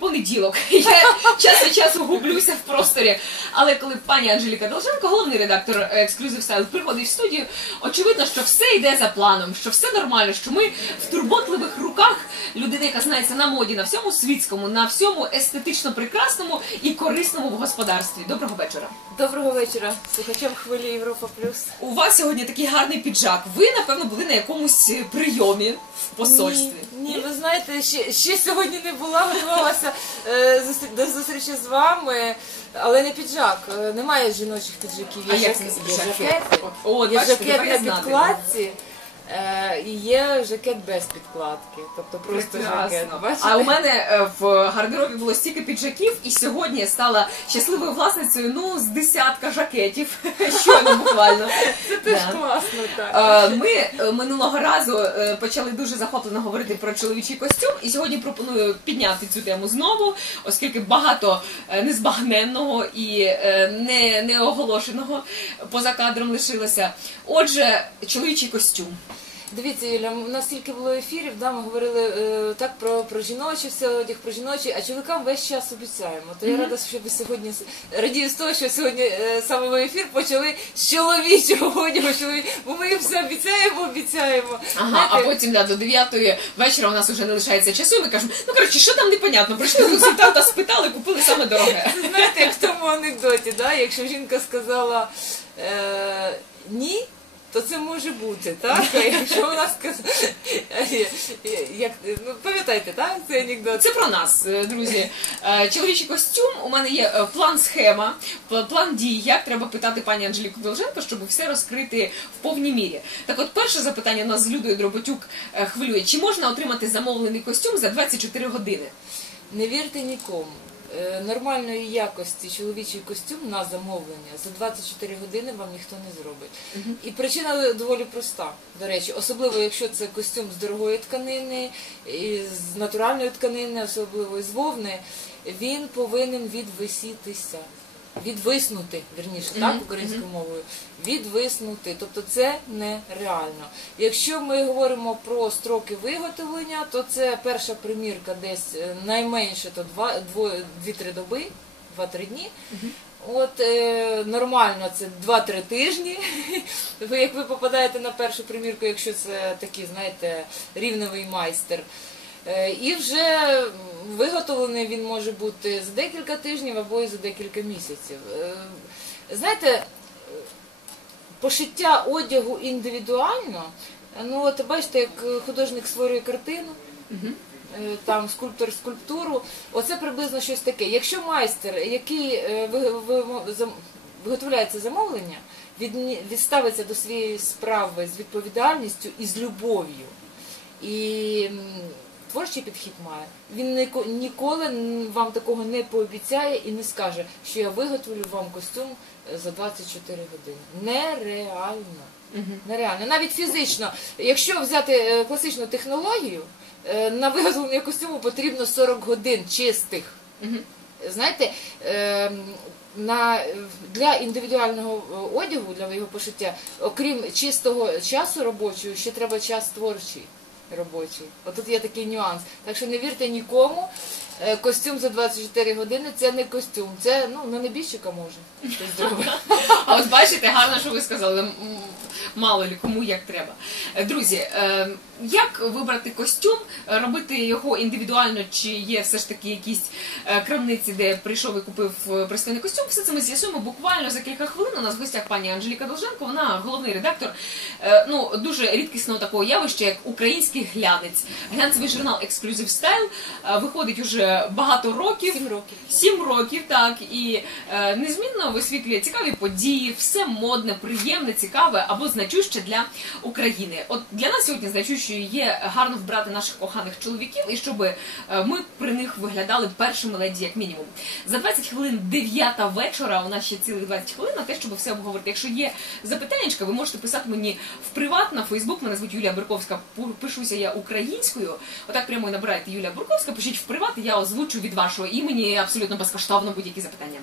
Понеділок. Я час від часу гублюся в просторі. Але коли пані Анжеліка Долженко, головний редактор Exclusive Style, приходить в студію, очевидно, що все йде за планом, що все нормально, що ми в турботливих руках людини, яка знається на моді, на всьому світському, на всьому естетично прекрасному і корисному в господарстві. Доброго вечора. Доброго вечора, слухачам хвилі Європа Плюс. У вас сьогодні такий гарний піджак. Ви, напевно, були на якомусь е, прийомі в посольстві. Ні, ні, ви знаєте, ще, ще сьогодні не була, готувалася е, зустрі- до зустрічі з вами, але не піджак. Е, Немає жіночих піджаків. А Є як це жакети, От, є бачите, жакет тепер я на знати. підкладці. Е, І є жакет без підкладки, тобто просто жакет. Бачите? А у мене е, в гардеробі було стільки піджаків, і сьогодні я стала щасливою власницею ну з десятка жакетів. Щойно буквально. це теж Да. класно, так. Е, Ми е, минулого разу е, почали дуже захоплено говорити про чоловічий костюм, і сьогодні пропоную підняти цю тему знову, оскільки багато е, незбагненного і е, не, неоголошеного поза кадром лишилося. Отже, чоловічий костюм. Дивіться, Юля, у нас стільки було ефірів, да, ми говорили е, так про, про жіночий все одяг, про жіночий, а чоловікам весь час обіцяємо. То я рада, що ви сьогодні радію з того, що сьогодні е, саме ви ефір почали з чоловічого одягу, чолові... бо ми їм все обіцяємо, обіцяємо. Ага, а Знаєте, потім да, до 9 вечора у нас вже не лишається часу, і ми кажемо, ну коротше, що там непонятно, прийшли консультанта, спитали, купили саме дороге. Знаєте, як в тому анекдоті, да? якщо жінка сказала е, ні, то це може бути, так? А якщо вона сказала, як, ну, пам'ятаєте, так, цей анекдот? Це про нас, е, друзі. Е, Чоловічий костюм. У мене є е, план схема, план дій, як треба питати пані Анжеліку Довженко, щоб все розкрити в повній мірі. Так от перше запитання нас з Людою Дроботюк е, хвилює. Чи можна отримати замовлений костюм за 24 години? Не вірте нікому. Е, Нормальної якості чоловічий костюм на замовлення за 24 години вам ніхто не зробить. І причина доволі проста, до речі, особливо якщо це костюм з дорогої тканини, і з натуральної тканини, особливо з вовни, він повинен відвисітися. Відвиснути, вірніше, так, українською мовою, відвиснути. Тобто це нереально. Якщо ми говоримо про строки виготовлення, то це перша примірка десь е, найменше то 2-3 доби, 2-3 дні. От е, нормально це 2-3 тижні. Ви як ви попадаєте на першу примірку, якщо це такий, знаєте, рівневий майстер. Е, І вже виготовлений він може бути за декілька тижнів або і за декілька місяців. Е, Знаєте, пошиття одягу індивідуально, ну от бачите, як художник створює картину, е, там скульптор скульптуру, оце приблизно щось таке. Якщо майстер, який виготовляється замовлення, відставиться до своєї справи з відповідальністю і з любов'ю. І творчий підхід має. Він ніко- ніколи вам такого не пообіцяє і не скаже, що я виготовлю вам костюм е, за 24 години. Нереально. Нереально. Навіть фізично. Якщо взяти е, класичну технологію, е, на виготовлення костюму потрібно 40 годин чистих. Знаєте, е, на, для індивідуального одягу, для його пошиття, окрім чистого часу робочого, ще треба час творчий робочий. Отут тут є такий нюанс. Так що не вірте нікому. Е, Костюм за 24 години це не костюм, це ну на небіжчика може. Щось зробити. А от бачите, гарно, що ви сказали. Мало лі кому як треба. Е, Друзі, е, як вибрати костюм, робити його індивідуально, чи є все ж таки якісь крамниці, де прийшов і купив е, пристойний костюм? Все це ми з'ясуємо буквально за кілька хвилин. У нас в гостях пані Анжеліка Довженко, вона головний редактор ну, дуже рідкісного такого явища, як український глянець. Глянцевий журнал Exclusive Style виходить уже багато років. Сім років. Сім років, так, і е, незмінно висвітлює цікаві події, все модне, приємне, цікаве або значуще для України. От для нас сьогодні значущою є гарно вбрати наших коханих чоловіків, і щоб е, ми при них виглядали першими леді, як мінімум. За 20 хвилин 9 вечора. У нас ще цілих 20 хвилин на те, щоб все обговорити. Якщо є запитання, ви можете писати мені в приват на Фейсбук. Мене звуть Юлія Бурковська. Пишуся я українською. Отак прямо набирайте Юлія Бурковська. Пишіть в приват, і озвучу від вашого імені абсолютно безкоштовно будь-які запитання.